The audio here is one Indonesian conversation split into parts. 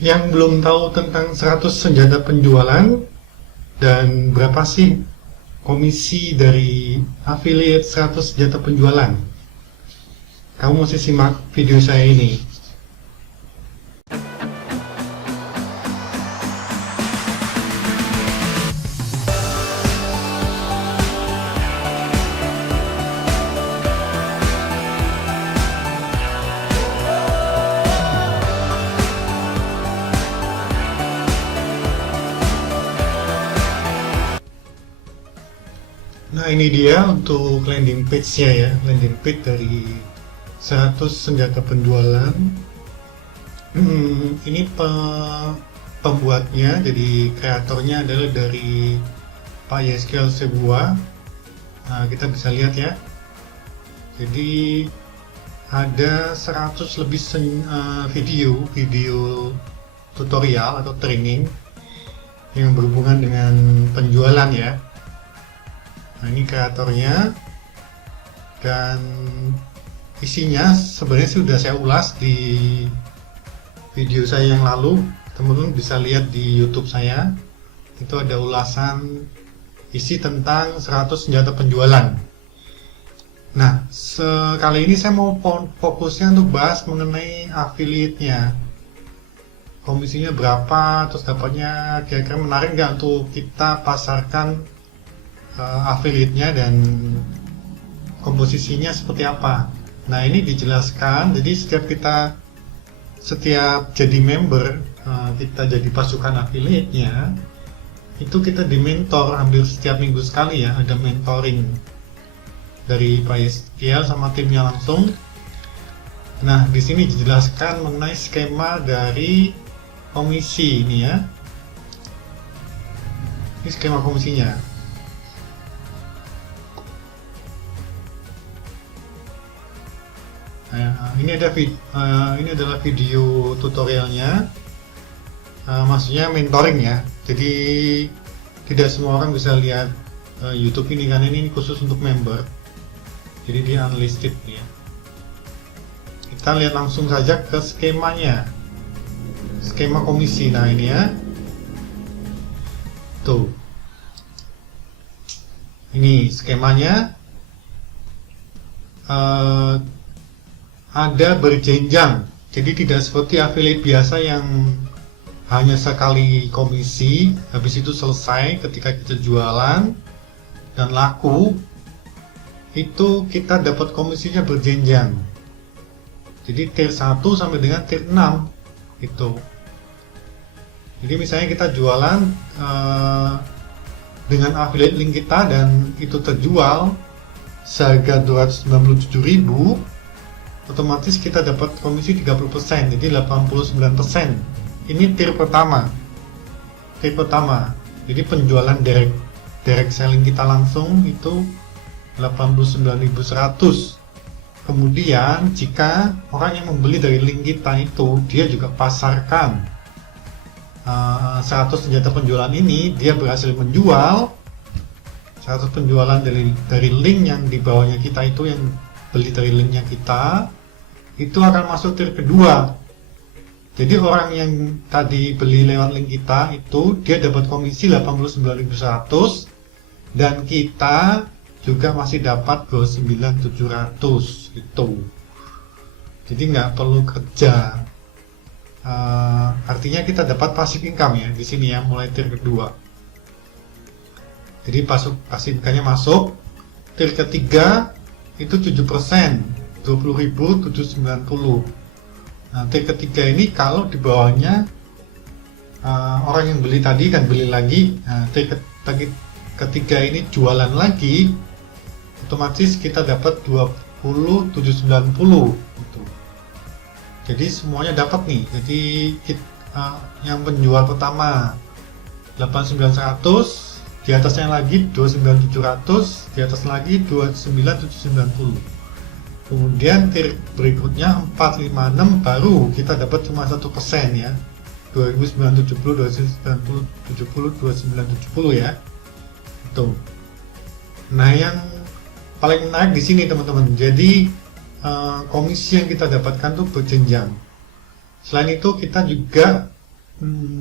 Yang belum tahu tentang 100 senjata penjualan dan berapa sih komisi dari affiliate 100 senjata penjualan, kamu mesti simak video saya ini. Nah, ini dia untuk landing page-nya ya, landing page dari 100 senjata penjualan. Ini pembuatnya, jadi kreatornya adalah dari Pak Yeskel Sebuah. Nah, kita bisa lihat ya. Jadi ada 100 lebih video tutorial atau training yang berhubungan dengan penjualan ya. Nah, ini kreatornya, dan isinya sebenarnya sudah saya ulas di video saya yang lalu. Teman-teman bisa lihat di YouTube saya, itu ada ulasan isi tentang 100 senjata penjualan. Nah, sekali ini saya mau fokusnya untuk bahas mengenai affiliate-nya, komisinya berapa, terus dapatnya kira-kira menarik nggak untuk kita pasarkan affiliate-nya, dan komposisinya seperti apa. Nah, ini dijelaskan. Jadi setiap jadi member, kita jadi pasukan affiliate-nya, itu kita dimentor hampir setiap minggu sekali ya, ada mentoring dari Pak Yeskel sama timnya langsung. Nah, di sini dijelaskan mengenai skema dari komisi ini ya. Ini skema komisinya. Nah, ini adalah video tutorialnya. Maksudnya mentoring ya. Jadi tidak semua orang bisa lihat YouTube ini karena ini khusus untuk member. Jadi dia unlisted ya. Kita lihat langsung saja ke skemanya. Skema komisi. Nah, ini ya. Tuh. Ini skemanya. Ada berjenjang, jadi tidak seperti affiliate biasa yang hanya sekali komisi, habis itu selesai. Ketika kita jualan dan laku, itu kita dapat komisinya berjenjang. Jadi tier 1 sampai dengan tier 6 itu. Jadi misalnya kita jualan dengan affiliate link kita dan itu terjual seharga 297.000, otomatis kita dapat komisi 30%, jadi 89%. Ini tier pertama. Jadi penjualan direct selling kita langsung itu 89.100. Kemudian jika orang yang membeli dari link kita itu, dia juga pasarkan 100 senjata penjualan ini, dia berhasil menjual 100 penjualan dari link yang di bawahnya kita itu, yang beli dari linknya kita, itu akan masuk tier kedua. Jadi orang yang tadi beli lewat link kita itu dia dapat komisi 89.100, dan kita juga masih dapat 29.700 gitu. Jadi nggak perlu kerja. Artinya kita dapat passive income ya di sini ya, mulai tier kedua. Jadi passive income-nya masuk. Tier ketiga itu 7%. 20.790. Nah, tier ketiga ini kalau di bawahnya orang yang beli tadi kan beli lagi, tier ketiga ini jualan lagi, otomatis kita dapat 20.790 gitu. Jadi semuanya dapat nih. Jadi yang penjual pertama 89.100, di atasnya lagi 29.700, di atas lagi 29.790. Kemudian tier berikutnya 456, baru kita dapat cuma 1% ya, 2970, 2970, 2970 ya. Tuh. Nah, yang paling menarik di sini teman-teman. Jadi komisi yang kita dapatkan tuh berjenjang. Selain itu kita juga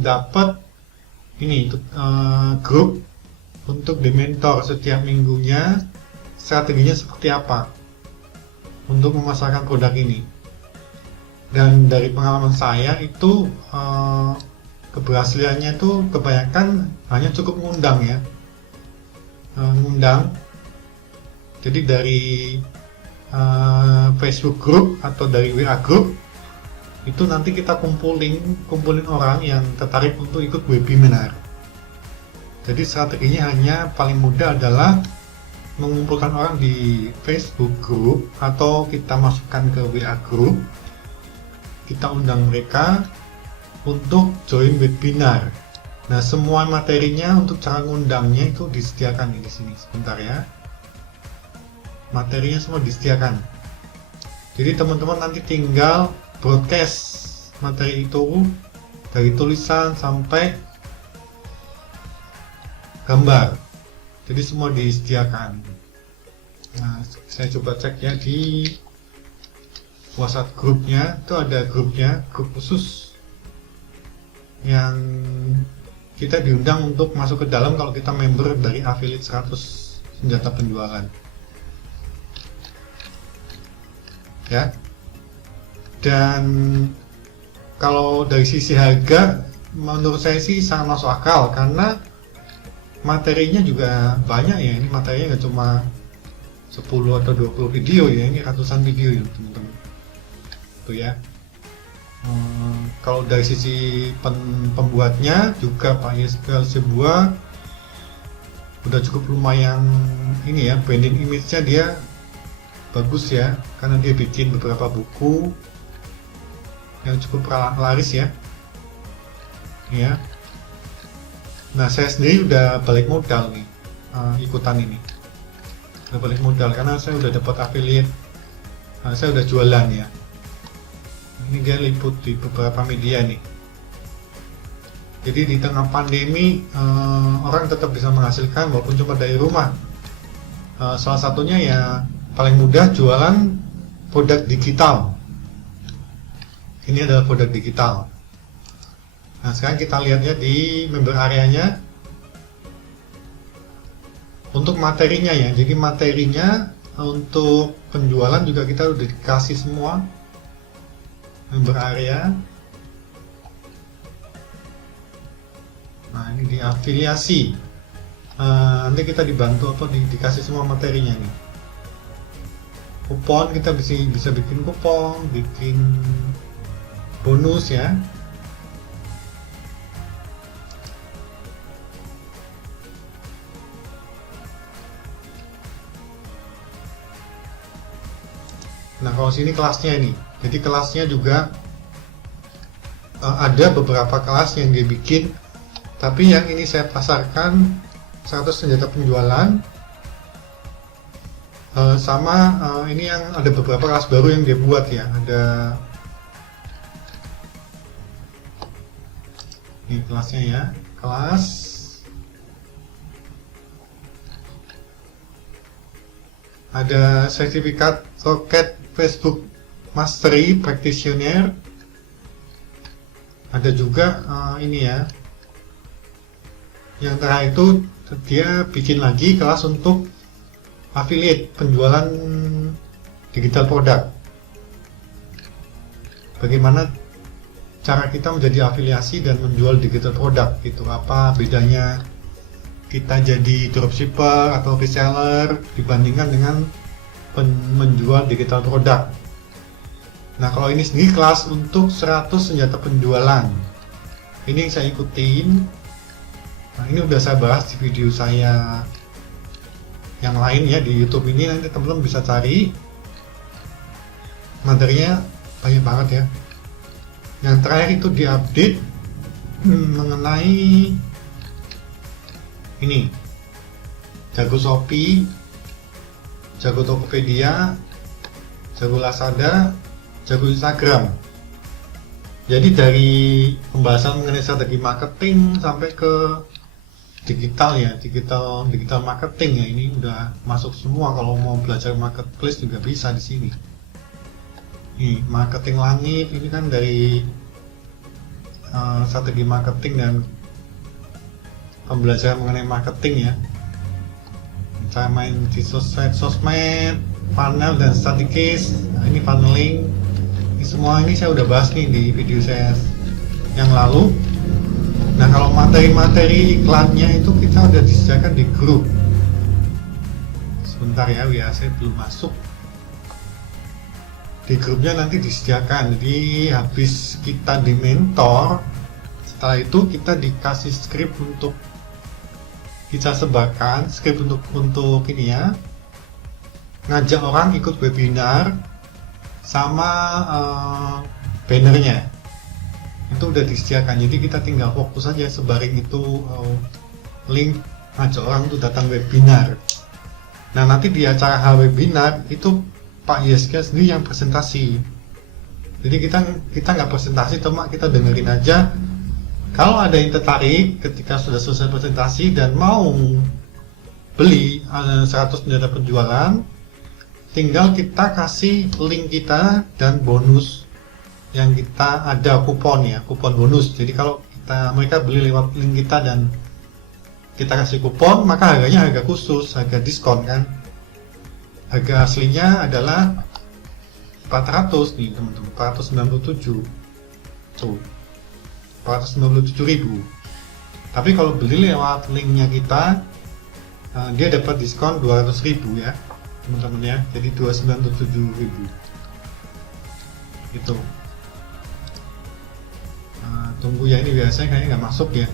dapat ini grup untuk dimentor setiap minggunya, strateginya seperti apa untuk memasarkan produk ini. Dan dari pengalaman saya itu keberhasilannya itu kebanyakan hanya cukup ngundang ya, ngundang. Jadi dari Facebook group atau dari WA group itu nanti kita kumpulin orang yang tertarik untuk ikut webinar. Jadi strateginya hanya paling mudah adalah mengumpulkan orang di Facebook group atau kita masukkan ke WA group, kita undang mereka untuk join webinar. Nah, semua materinya untuk cara ngundangnya itu disediakan di sini. Sebentar ya. Materinya semua disediakan. Jadi teman-teman nanti tinggal broadcast materi itu dari tulisan sampai gambar. Jadi semua disediakan. Nah, saya coba cek ya di WhatsApp grupnya, itu ada grupnya, grup khusus yang kita diundang untuk masuk ke dalam kalau kita member dari affiliate 100 senjata penjualan ya. Dan kalau dari sisi harga menurut saya sih sangat masuk akal karena materinya juga banyak ya. Ini materinya nggak cuma 10 atau 20 video ya, ini ratusan video ya teman-teman tuh ya. Kalau dari sisi pembuatnya juga Pak Yeskel sebuah udah cukup lumayan ini ya, branding image-nya dia bagus ya, karena dia bikin beberapa buku yang cukup laris ya. Ya. Nah, saya sendiri udah balik modal nih ikutan ini. Udah balik modal karena saya udah dapat affiliate. Saya udah jualan ya. Ini dia liput di beberapa media nih. Jadi di tengah pandemi orang tetap bisa menghasilkan walaupun cuma dari rumah. Salah satunya ya paling mudah jualan produk digital. Ini adalah produk digital. Nah, sekarang kita lihat ya di member areanya untuk materinya ya. Jadi materinya untuk penjualan juga kita udah dikasih semua member area. Nah, ini di afiliasi. Nanti kita dibantu apa dikasih semua materinya nih. Kupon kita bisa bikin kupon, bikin bonus ya. Nah, kalau sini kelasnya ini. Jadi kelasnya juga ada beberapa kelas yang dia bikin, tapi yang ini saya pasarkan 100 senjata penjualan sama ini yang ada beberapa kelas baru yang dia buat ya. Ada ini kelasnya ya, kelas ada sertifikat Rocket Facebook Mastery Practitioner, ada juga ini ya, yang terakhir itu dia bikin lagi kelas untuk affiliate penjualan digital produk. Bagaimana cara kita menjadi afiliasi dan menjual digital produk gitu, apa bedanya kita jadi dropshipper atau reseller dibandingkan dengan menjual digital produk. Nah, kalau ini sendiri kelas untuk 100 senjata penjualan. Ini yang saya ikutin. Nah, ini udah saya bahas di video saya yang lain ya di YouTube ini, nanti teman-teman bisa cari. Materinya banyak banget ya. Yang terakhir itu diupdate mengenai ini Jago Shopee, Jago Tokopedia, Jago Lazada, Jago Instagram. Jadi dari pembahasan mengenai strategi marketing sampai ke digital ya, digital marketing ya, ini udah masuk semua. Kalau mau belajar marketplace juga bisa di sini. Nih, marketing langit ini kan dari strategi marketing dan pembelajaran mengenai marketing ya, cara main di sosmed, funnel dan strategis. Nah, ini funneling, ini semua ini saya udah bahas nih di video saya yang lalu. Nah, kalau materi-materi iklannya itu kita udah disediakan di grup. Sebentar ya, saya belum masuk. Di grupnya nanti disediakan, jadi habis kita di mentor, setelah itu kita dikasih skrip untuk kita sebarkan, skrip untuk ini ya, ngajak orang ikut webinar sama bannernya itu udah disediakan. Jadi kita tinggal fokus aja sebarin itu link, ngajak orang untuk datang webinar. Nah, nanti di acara webinar itu Pak Yeska sendiri yang presentasi. Jadi kita nggak presentasi, cuma kita dengerin aja. Kalau ada yang tertarik ketika sudah selesai presentasi dan mau beli 100 senjata penjualan, tinggal kita kasih link kita dan bonus yang kita ada kupon ya, kupon bonus. Jadi kalau mereka beli lewat link kita dan kita kasih kupon, maka harganya harga khusus, harga diskon kan. Harga aslinya adalah 400 nih teman-teman, 497 tuh, 497.000. Tapi kalau beli lewat linknya kita, dia dapat diskon 200.000 ya teman-teman ya, jadi 297.000 gitu. Tunggu ya, ini biasanya kayaknya nggak masuk ya.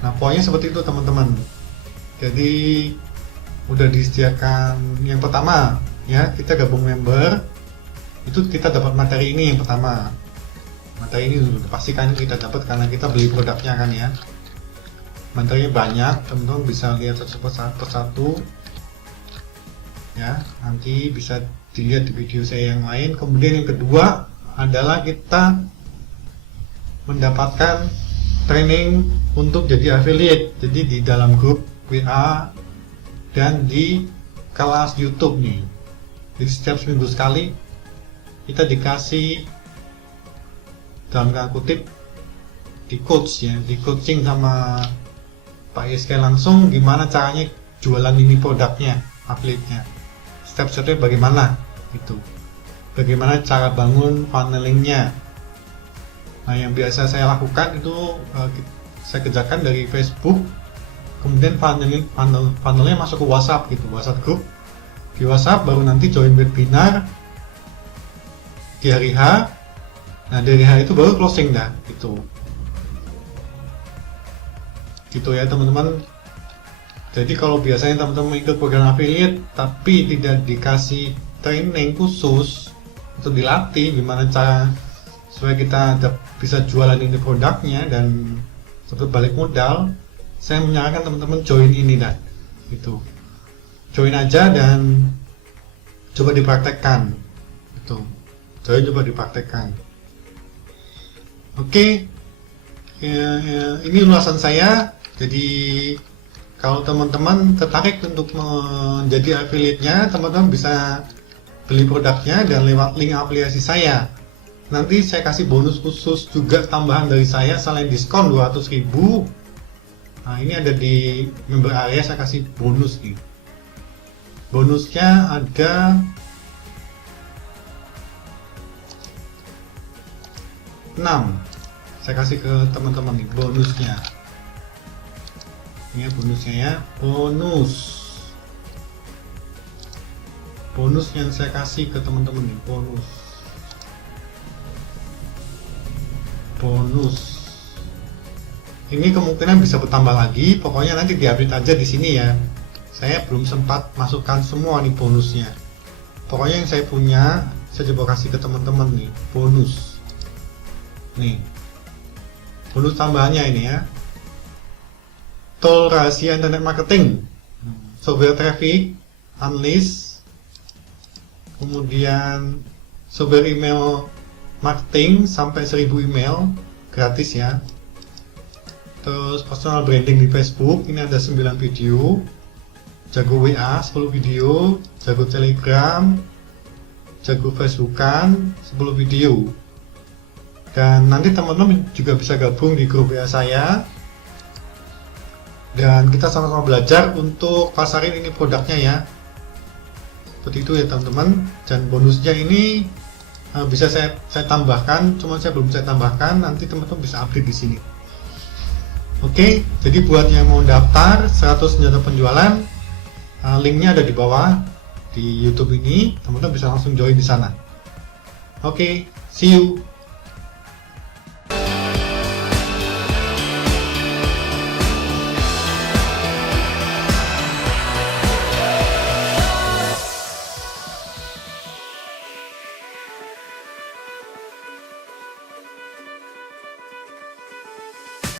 Nah, poinnya seperti itu teman-teman. Jadi udah disediakan yang pertama ya, kita gabung member itu kita dapat materi ini yang pertama. Materi ini udah pastikan kita dapat karena kita beli produknya kan ya. Materinya banyak, teman-teman bisa lihat satu persatu ya, nanti bisa dilihat di video saya yang lain. Kemudian yang kedua adalah kita mendapatkan training untuk jadi affiliate. Jadi di dalam grup WA dan di kelas YouTube nih. Jadi setiap seminggu sekali kita dikasih, dalam tanda kutip, di coach ya, di coaching sama Pak Yeska langsung gimana caranya jualan ini produknya, affiliate-nya. Step-stepnya bagaimana gitu. Bagaimana cara bangun funnelingnya. Nah, yang biasa saya lakukan itu saya kerjakan dari Facebook. Kemudian funnelnya masuk ke WhatsApp gitu, WhatsApp group. Di WhatsApp baru nanti join webinar di hari H. Nah, dari hari itu baru closing dah gitu. Gitu ya teman-teman. Jadi kalau biasanya teman-teman ikut program affiliate tapi tidak dikasih training khusus untuk dilatih gimana cara supaya kita bisa jualan ini produknya dan seperti balik modal, saya menyarankan teman-teman join ini dah gitu. Join aja dan coba dipraktekkan gitu. Coba dipraktekkan. Oke. Ini ulasan saya. Jadi kalau teman-teman tertarik untuk menjadi affiliate-nya, teman-teman bisa beli produknya dan lewat link afiliasi saya. Nanti saya kasih bonus khusus juga tambahan dari saya selain diskon 200.000. Nah, ini ada di member area, saya kasih bonus nih. Bonusnya ada 6. Saya kasih ke teman-teman nih bonusnya. Ini bonusnya ya, bonus yang saya kasih ke teman-teman nih, bonus ini kemungkinan bisa bertambah lagi. Pokoknya nanti diupdate aja di sini ya, saya belum sempat masukkan semua nih bonusnya. Pokoknya yang saya punya saya coba kasih ke teman-teman nih, bonus tambahannya ini ya. Tool rahasia internet marketing, software traffic, unleash, kemudian software email marketing sampai 1000 email gratis ya. Terus personal branding di Facebook, ini ada 9 video. Jago WA 10 video, jago Telegram, jago Facebookan 10 video. Dan nanti teman-teman juga bisa gabung di grup WA saya, dan kita sama-sama belajar untuk pasarin ini produknya ya. Seperti itu ya teman-teman. Dan bonusnya ini bisa saya tambahkan, cuma saya belum saya tambahkan, nanti teman-teman bisa update di sini. Oke, jadi buat yang mau daftar 100 senjata penjualan, linknya ada di bawah di YouTube ini, teman-teman bisa langsung join di sana. Oke, see you.